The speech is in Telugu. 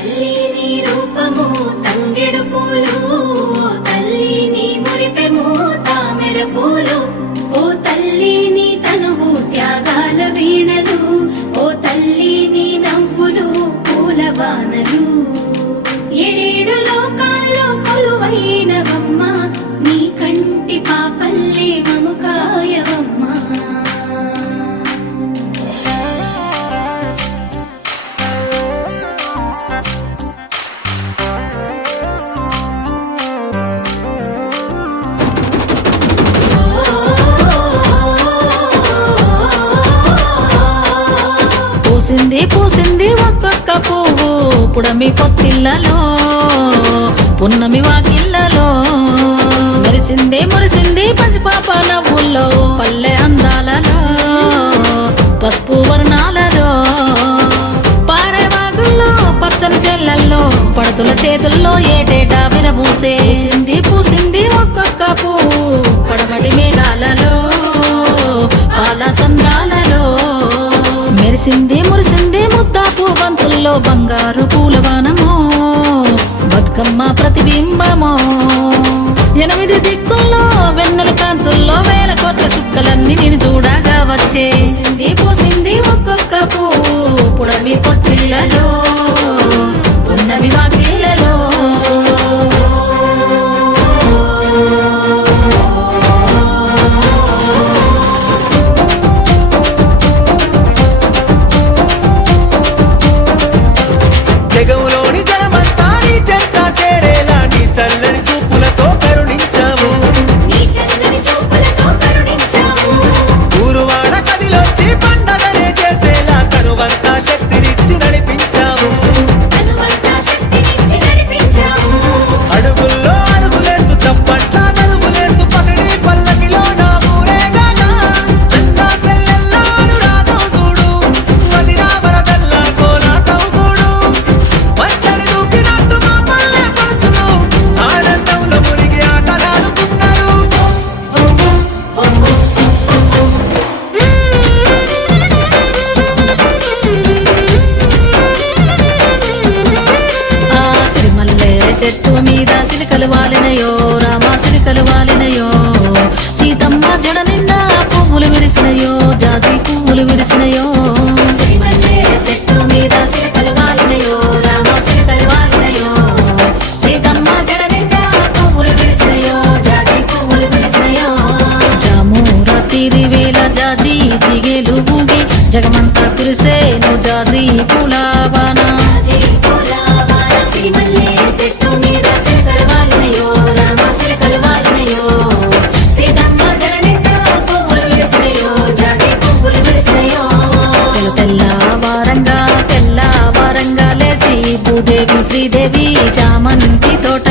తల్లి నీ రూపము తంగెడు పూలు, తల్లి నీ మురిపెము తామెర పూలు, ఓ తల్లి నీ తనువు త్యాగాల వీణలు, ఓ తల్లి నీ నవ్వులు పూల బాణలు. ఏడేడు లోకాల్లో కొలువైనవమ్మ, నీ కంటి పాపల్లే మము కాయవమ్మా. పూసింది పూసింది ఒక్కొక్క పువ్వు పుడమి పొత్తిళ్ళలో, పున్నమి వాకిళ్ళలో, మురిసింది మురిసింది పసిపాప నవ్వుల్లో, పల్లె అందాలలో, పసుపు వర్ణాలలో, పారేవాగుల్లో పచ్చని చెల్లల్లో, పడతుల చేతుల్లో ఏటేటా విరబూసే. పూసింది పూసింది ఒక్కొక్క పువ్వు పడమటి మేఘాలలో, పాల సంద్రాలలో, మెరిసింది మురిసింది ముద్దాపు బంతుల్లో, బంగారు పూలవానమో బతుకమ్మ ప్రతిబింబమో. 8 దిక్కుల్లో వెన్నెల కాంతుల్లో వేల కొత్త సుక్కలన్నీ నేను చూడగా వచ్చే. పూసింది పూసింది ఒక్కొక్క పువ్వు పుడమి పొత్తిళ్ళలో, పున్నమి వాకిళ్ళలో. జగములోని జలమంతా నీ చెంత చేరేలా నీ చల్లని చూపులతో కరుణించాము, నీ చల్లని చూపులతో కరుణించావు, ఊరువాడ కదిలొచ్చి పండగనే చేసేలా కనువంతా శక్తినిచ్చి నడిపించాము, తనువంతా శక్తినిచ్చి నడిపించావు. అడుగుల్లో అడుగులేస్తూ చప్పట్ల నలుగులేస్తూ పసిడి పల్లకిలో నా ఊరేగానా. అంతా సెల్లెల్లా అనురాగం చూడు, మదిరా వరదల్లా కోలాటం చూడు, మంటని దూకినట్టు మా పల్లె పడుచును ఆనందంలో మునిగి ఆటలాడుతున్నారు. ఆ సిరిమల్లె చెట్టు మీద సిలికలు వాలినయో, రామా సిలికలు వాలినయో, సీతమ్మ జడ నిండా పువ్వులు విరిసినయో, జాజి పువ్వులు విరిసినయో. సిరిమల్లె చెట్టు మీద సిలకలు వాలినయో, రామ సిలకలు వాలినయో, సీతమ్మ జడ నిండా పువ్వులు విరిసినయో, జాజి పువ్వులు విరిసినయో. జామూర తిరివేల జాజి దిగేలు బూగి, జగమంతా కురిసేను జాజి పూలవాన. జాజి పూల వాన సిరిమల్లె చెట్టు మీద సిలకలు వాలినయో, రామ సిలకలు వాలినయో, సీతమ్మ జడ నిండా పువ్వులు విరిసినయో, జాజి పువ్వులు విరిసినయో. తెల్ల వారంగా లేచి భూదేవి శ్రీదేవి చామంతి తోట